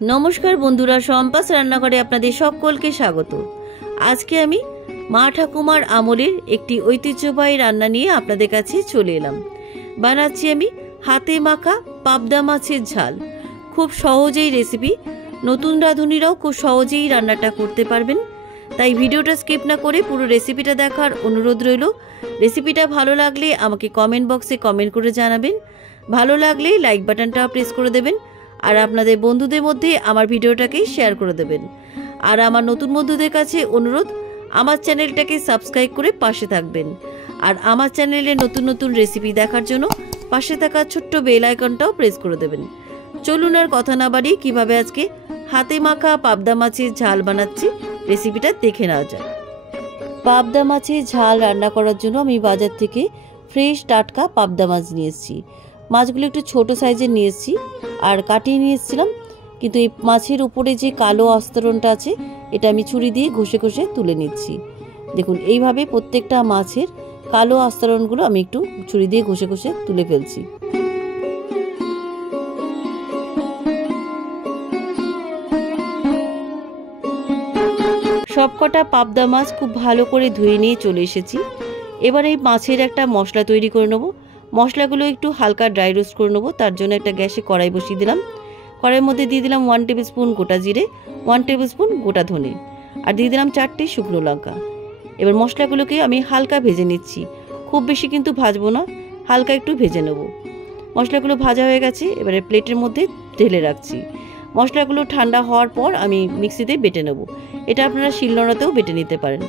নমস্কার বন্ধুরা, সম্পাস রান্নাঘরে আপনাদের সকলকে স্বাগত। আজকে আমি মা ঠাকুমার আমলের একটি ঐতিহ্যবাহী রান্না নিয়ে আপনাদের কাছে চলে এলাম। বানাচ্ছি আমি হাতে মাখা পাবদা মাছের ঝাল। খুব সহজেই রেসিপি, নতুন রাঁধুনিরাও খুব সহজেই রান্নাটা করতে পারবেন। তাই ভিডিওটা স্কিপ না করে পুরো রেসিপিটা দেখার অনুরোধ রইল। রেসিপিটা ভালো লাগলে আমাকে কমেন্ট বক্সে কমেন্ট করে জানাবেন। ভালো লাগলে লাইক বাটনটা প্রেস করে দেবেন আর আপনাদের বন্ধুদের মধ্যে আমার ভিডিওটাকে শেয়ার করে দেবেন। আর আমার নতুন বন্ধুদের কাছে অনুরোধ, আমার চ্যানেলটাকে সাবস্ক্রাইব করে পাশে থাকবেন। আর আমার চ্যানেলে নতুন নতুন রেসিপি দেখার জন্য পাশে থাকা ছোট্ট বেল আইকনটাও প্রেস করে দেবেন। চলুন আর কথা না বাড়িয়ে কীভাবে আজকে হাতে মাখা পাবদা মাছের ঝাল বানাচ্ছি রেসিপিটা দেখে নেওয়া যাক। পাবদা মাছের ঝাল রান্না করার জন্য আমি বাজার থেকে ফ্রেশ টাটকা পাবদা মাছ নিয়ে এসেছি। মাছগুলো একটু ছোট সাইজের নিয়ে এসেছি আর কাটিয়ে নিয়ে এসেছিলাম, কিন্তু এই মাছের উপরে যে কালো আস্তরণটা আছে এটা আমি ছুরি দিয়ে ঘষে ঘষে তুলে নিচ্ছি। দেখুন, এইভাবে প্রত্যেকটা মাছের কালো আস্তরণগুলো আমি একটু ছুরি দিয়ে ঘষে ঘষে তুলে ফেলছি। সবকটা পাবদা মাছ খুব ভালো করে ধুয়ে নিয়ে চলে এসেছি। এবার এই মাছের একটা মশলা তৈরি করে নেব। মশলাগুলো একটু হালকা ড্রাই রোস্ট করে নেবো। তার জন্য একটা গ্যাসে কড়াই বসিয়ে দিলাম। কড়াইয়ের মধ্যে দিয়ে দিলাম 1 টেবিল স্পুন গোটা জিরে, 1 টেবিল স্পুন গোটা ধনে, আর দিয়ে দিলাম 4টে শুকনো লঙ্কা। এবার মশলাগুলোকে আমি হালকা ভেজে নিচ্ছি, খুব বেশি কিন্তু ভাজবো না, হালকা একটু ভেজে নেব। মশলাগুলো ভাজা হয়ে গেছে, এবারে প্লেটের মধ্যে ঢেলে রাখছি। মশলাগুলো ঠান্ডা হওয়ার পর আমি মিক্সিতে বেটে নেব। এটা আপনারা শিলনোড়াতেও বেটে নিতে পারেন।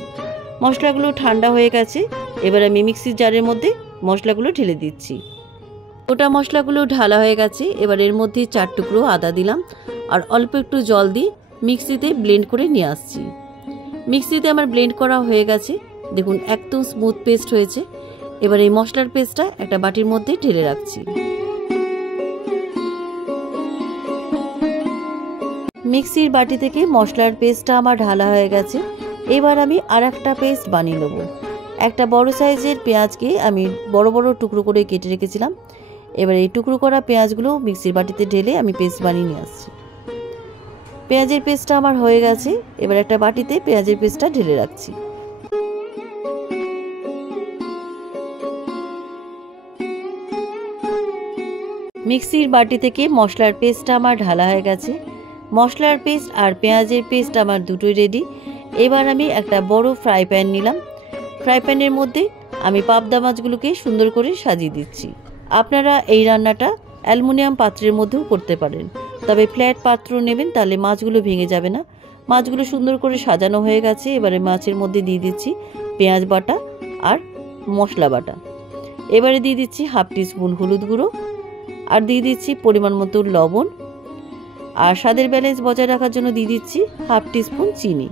মশলাগুলো ঠান্ডা হয়ে গেছে, এবার আমি মিক্সির জারের মধ্যে মশলাগুলো ঢেলে দিচ্ছি। গোটা মশলাগুলো ঢালা হয়ে গেছে, এবার এর মধ্যে 4 টুকরো আদা দিলাম আর অল্প একটু জল দিয়ে মিক্সিতে ব্লেন্ড করে নিয়ে আসছি। মিক্সিতে আমার ব্লেন্ড করা হয়ে গেছে, দেখুন একদম স্মুথ পেস্ট হয়েছে। এবার এই মশলার পেস্টটা একটা বাটির মধ্যে ঢেলে রাখছি। মিক্সির বাটি থেকে মশলার পেস্টটা আমার ঢালা হয়ে গেছে। এবার আমি আর একটা পেস্ট বানিয়ে নেব। একটা বড় সাইজের পেঁয়াজকে আমি বড় বড় টুকরো করে কেটে রেখেছিলাম। এবার এই টুকরো করা পেঁয়াজগুলো মিক্সির বাটিতে ঢেলে আমি পেস্ট বানিয়ে নিয়ে আসছি। পেঁয়াজের পেস্টটা আমার হয়ে গেছে, এবার একটা বাটিতে পেঁয়াজের পেস্টটা ঢেলে রাখছি। মিক্সির বাটি থেকে মশলার পেস্টটা আমার ঢালা হয়ে গেছে। মশলার পেস্ট আর পেঁয়াজের পেস্ট আমার দুটোই রেডি। এবার আমি একটা বড় ফ্রাই প্যান নিলাম। ফ্রাই প্যানের মধ্যে আমি পাবদা মাছগুলোকে সুন্দর করে সাজিয়ে দিচ্ছি। আপনারা এই রান্নাটা অ্যালুমিনিয়াম পাত্রের মধ্যেও করতে পারেন, তবে ফ্ল্যাট পাত্র নেবেন, তাহলে মাছগুলো ভেঙে যাবে না। মাছগুলো সুন্দর করে সাজানো হয়ে গেছে। এবারে মাছের মধ্যে দিয়ে দিচ্ছি পেঁয়াজ বাটা আর মশলা বাটা। এবারে দিয়ে দিচ্ছি 1/2 টিস্পুন হলুদ গুঁড়ো আর দিয়ে দিচ্ছি পরিমাণ মতো লবণ, আর স্বাদের ব্যালেন্স বজায় রাখার জন্য দিয়ে দিচ্ছি 1/2 টিস্পুন চিনি।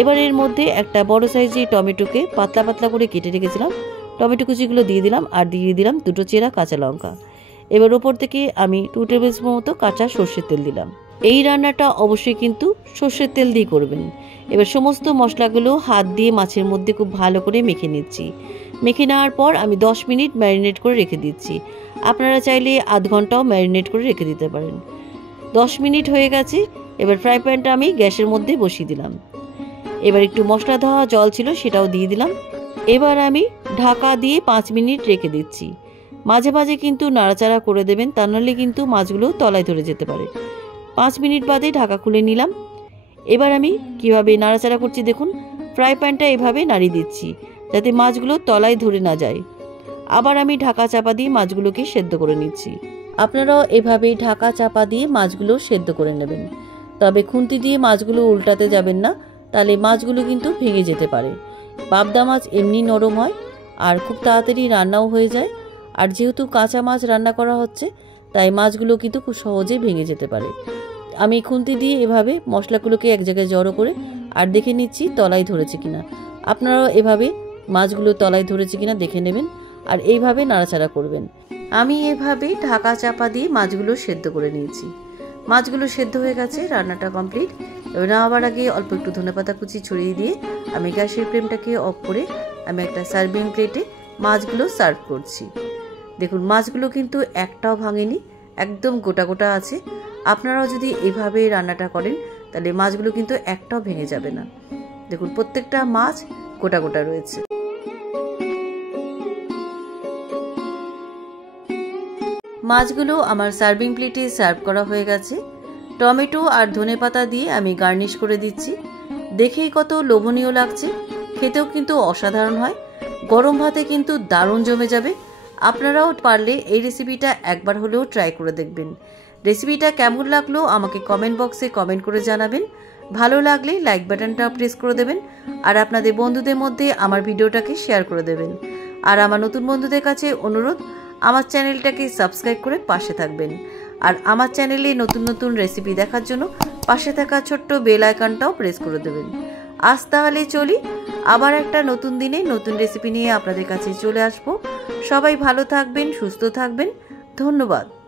এবার এর মধ্যে একটা বড় সাইজের টমেটোকে পাতলা পাতলা করে কেটে রেখেছিলাম, টমেটো কুচিগুলো দিয়ে দিলাম আর দিয়ে দিলাম 2টো চেরা কাঁচা লঙ্কা। এবার ওপর থেকে আমি 2 টেবিল স্পুন মতো কাঁচা সর্ষের তেল দিলাম। এই রান্নাটা অবশ্যই কিন্তু সর্ষের তেল দিয়ে করবেন। এবার সমস্ত মশলাগুলো হাত দিয়ে মাছের মধ্যে খুব ভালো করে মেখে নিচ্ছি। মেখে নেওয়ার পর আমি 10 মিনিট ম্যারিনেট করে রেখে দিচ্ছি। আপনারা চাইলে আধ ঘন্টাও ম্যারিনেট করে রেখে দিতে পারেন। 10 মিনিট হয়ে গেছে, এবার ফ্রাই প্যানটা আমি গ্যাসের মধ্যে বসিয়ে দিলাম। এবার একটু মশলা ধোয়া জল ছিল সেটাও দিয়ে দিলাম। এবার আমি ঢাকা দিয়ে 5 মিনিট রেখে দিচ্ছি। মাঝে মাঝে কিন্তু নাড়াচাড়া করে দেবেন, তা নাহলে কিন্তু মাছগুলো তলায় ধরে যেতে পারে। 5 মিনিট বাদে ঢাকা খুলে নিলাম। এবার আমি কিভাবে নাড়াচাড়া করছি দেখুন, ফ্রাই প্যানটা এভাবে নাড়িয়ে দিচ্ছি যাতে মাছগুলো তলায় ধরে না যায়। আবার আমি ঢাকা চাপা দিয়ে মাছগুলোকে সেদ্ধ করে নিচ্ছি। আপনারাও এভাবে ঢাকা চাপা দিয়ে মাছগুলো সেদ্ধ করে নেবেন, তবে খুন্তি দিয়ে মাছগুলো উল্টাতে যাবেন না, তাহলে মাছগুলো কিন্তু ভেঙে যেতে পারে। পাবদা মাছ এমনি নরম হয় আর খুব তাড়াতাড়ি রান্নাও হয়ে যায়। আর যেহেতু কাঁচা মাছ রান্না করা হচ্ছে, তাই মাছগুলো কিন্তু খুব সহজেই ভেঙে যেতে পারে। আমি খুন্তি দিয়ে এভাবে মশলাগুলোকে এক জায়গায় জড়ো করে আর দেখে নিচ্ছি তলায় ধরেছে কিনা। আপনারাও এভাবে মাছগুলো তলায় ধরেছে কিনা দেখে নেবেন আর এইভাবে নাড়াচাড়া করবেন। আমি এভাবে ঢাকা চাপা দিয়ে মাছগুলো সেদ্ধ করে নিয়েছি। মাছগুলো সেদ্ধ হয়ে গেছে, রান্নাটা কমপ্লিট। এবার নামাবার আগে অল্প একটু ধনেপাতা কুচি ছড়িয়ে দিয়ে আমি গ্যাসের ফ্লেমটাকে অফ করে আমি একটা সার্ভিং প্লেটে মাছগুলো সার্ভ করছি। দেখুন, মাছগুলো কিন্তু একটাও ভাঙেনি, একদম গোটা গোটা আছে আপনারাও যদি এইভাবে রান্নাটা করেন তাহলে মাছগুলো কিন্তু একটাও ভেঙে যাবে না। দেখুন প্রত্যেকটা মাছ গোটা গোটা রয়েছে। মাছগুলো আমার সার্ভিং প্লেটে সার্ভ করা হয়ে গেছে। টমেটো আর ধনেপাতা দিয়ে আমি গার্নিশ করে দিচ্ছি। দেখেই কত লোভনীয় লাগছে, খেতেও কিন্তু অসাধারণ হয়। গরম ভাতে কিন্তু দারুণ জমে যাবে। আপনারাও পারলে এই রেসিপিটা একবার হলেও ট্রাই করে দেখবেন। রেসিপিটা কেমন লাগলো আমাকে কমেন্ট বক্সে কমেন্ট করে জানাবেন। ভালো লাগলে লাইক বাটনটা প্রেস করে দেবেন আর আপনাদের বন্ধুদের মধ্যে আমার ভিডিওটাকে শেয়ার করে দেবেন। আর আমার নতুন বন্ধুদের কাছে অনুরোধ, আমার চ্যানেলটাকে সাবস্ক্রাইব করে পাশে থাকবেন। আর আমার চ্যানেলে নতুন নতুন রেসিপি দেখার জন্য পাশে থাকা ছোট্ট বেল আইকনটাও প্রেস করে দেবেন। আজ তাহলে চলি, আবার একটা নতুন দিনে নতুন রেসিপি নিয়ে আপনাদের কাছে চলে আসবো। সবাই ভালো থাকবেন, সুস্থ থাকবেন। ধন্যবাদ।